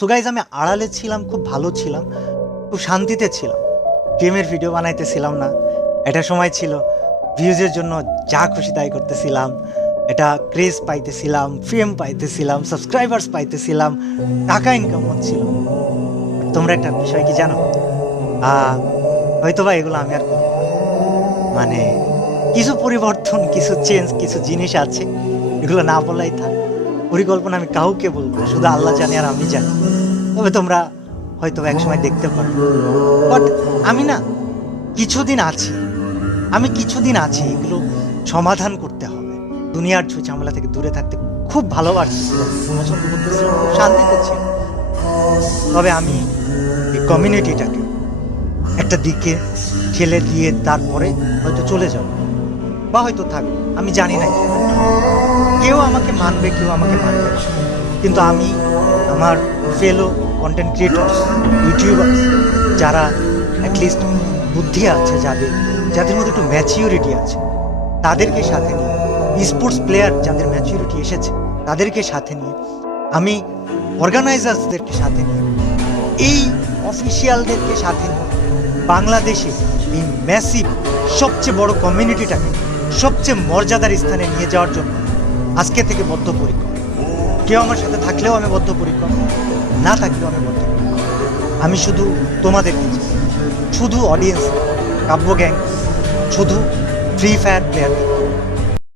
তো গাইজ আমি আড়ালে ছিলাম, খুব ভালো ছিলাম, খুব শান্তিতে ছিলাম। গেমের ভিডিও বানাইতেছিলাম না, এটা সময় ছিল। ভিউজের জন্য যা খুশি তাই করতেছিলাম। এটা ক্রেজ পাইতেছিলাম ফেম পাইতেছিলাম সাবস্ক্রাইবার্স পাইতেছিলাম, টাকা ইনকাম হচ্ছিল তোমরা একটা বিষয় কি জানো? হয়তো বা এগুলো আমি আর মানে কিছু পরিবর্তন, কিছু চেঞ্জ কিছু জিনিস আছে, এগুলো না বলাই থাক। পরিকল্পনা আমি কাউকে বলব শুধু আল্লাহ জানি আর আমি জানি। তবে তোমরা হয়তো এক সময় দেখতে পারো। বাট আমি না, কিছুদিন আছি, আমি কিছুদিন আছি এগুলো সমাধান করতে হবে। দুনিয়ার ঝু ঝামেলা থেকে দূরে থাকতে খুব খুব শান্তিতে ছিল তবে আমি এই কমিউনিটিটাকে একটা দিকে ঠেলে দিয়ে তারপরে হয়তো চলে যাব, বা হয়তো থাকব, আমি জানি না। কেউ আমাকে মানবে, কেউ আমাকে মানবে। কিন্তু আমি, আমার ফেলো কন্টেন্ট ক্রিয়েটার্স ইউটিউবার্স যারা অ্যাটলিস্ট বুদ্ধি আছে যাদের যাদের মধ্যে একটু ম্যাচিউরিটি আছে, তাদেরকে সাথে নিয়ে স্পোর্টস প্লেয়ার যাদের ম্যাচিউরিটি এসেছে, তাদেরকে সাথে নিয়ে, আমি অর্গানাইজার্সদেরকে সাথে নিয়ে, এই অফিসিয়ালদেরকে সাথে নিয়ে, বাংলাদেশে এই ম্যাসিভ সবচেয়ে বড় কমিউনিটিটাকে সবচেয়ে মর্যাদার স্থানে নিয়ে যাওয়ার জন্য আজকে থেকে বদ্ধপরিকর। কেউ আমার সাথে থাকলেও আমি বদ্ধপরিকর। না থাকলেও আমি বদ্ধপরিকর। আমি শুধু তোমাদের। শুধু অডিয়েন্স কাব্য গ্যাং শুধু ফ্রি ফায়ার প্লেয়ার